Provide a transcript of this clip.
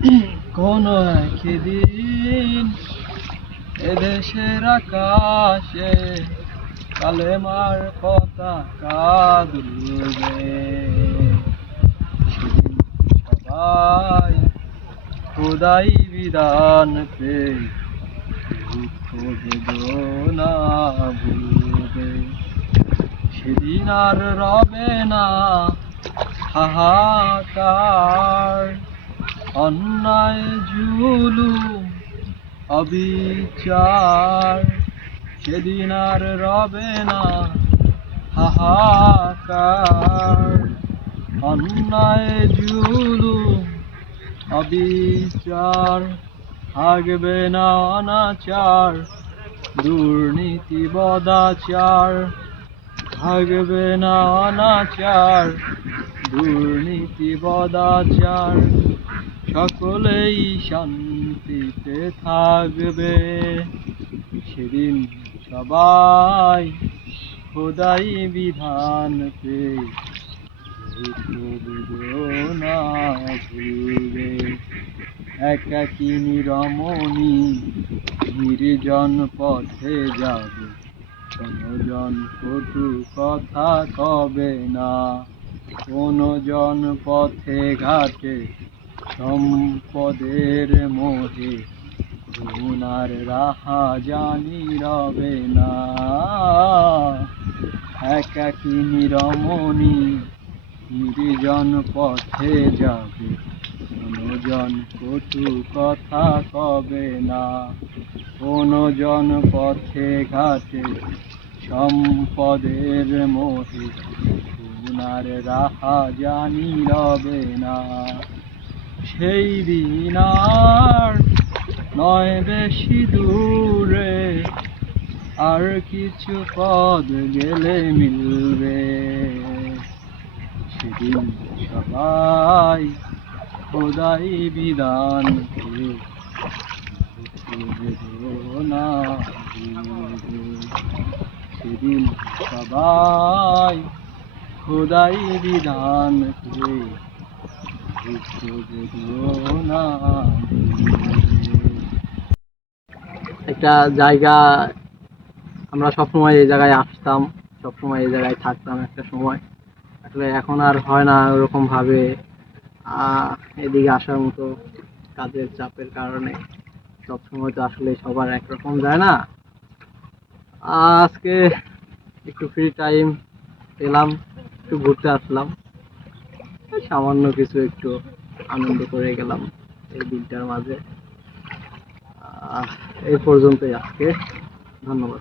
কোন একদিন এদেশের আকাশে কালেমার পতাকা দুলবে সবাই খোদাই বিধান পে দুঃখ বেদনা ভুলবে। সেদিন আর রবে না হাহাকার অন্যায় জুলুম, অবিচার, সেদিন আর রবে না, হাহাকার। অন্যায় জুলুম, অবিচার থাকবে না অনাচার, দুর্নীতি বদাচার থাকবে না অনাচার, দুর্নীতি বদাচার। সকলেই শান্তিতে থাকবে। সেদিন সবাই খোদাই বিধান পে না ভুলবে একাকিনী রমণী নির্জন পথে যাবে। কোনজন কটু কথা কবে না, কোনজন পথে ঘাটে সম্পদের মোহে গুনার রাহা জানি রবে না। একাকিনী রমণী নির্জন পথে যাবে কোনজন কটু কথা কবে না। কোনজন পথে ঘাটে সম্পদের মোহে গুনার রাহা জানি রবে না। সেই দিন আর নয় বেশি দূরে। আর কিছু পদ গেলে মিলবে। সেদিন সবাই খোদাই বিধান না। সেদিন সবাই খোদাই বিধান একটা জায়গা, আমরা সবসময় এই জায়গায় আসতাম, সবসময় এই জায়গায় থাকতাম একটা সময়। আসলে এখন আর হয় না ওরকম ভাবে এদিকে আসার মতো কাজের চাপের কারণে। সব সময় তো আসলে সবার একরকম যায় না। আজকে একটু ফ্রি টাইম পেলাম, একটু ঘুরতে আসলাম। সামান্য কিছু একটু আনন্দ করে গেলাম এই দিনটার মাঝে। এই পর্যন্তই আজকে। ধন্যবাদ।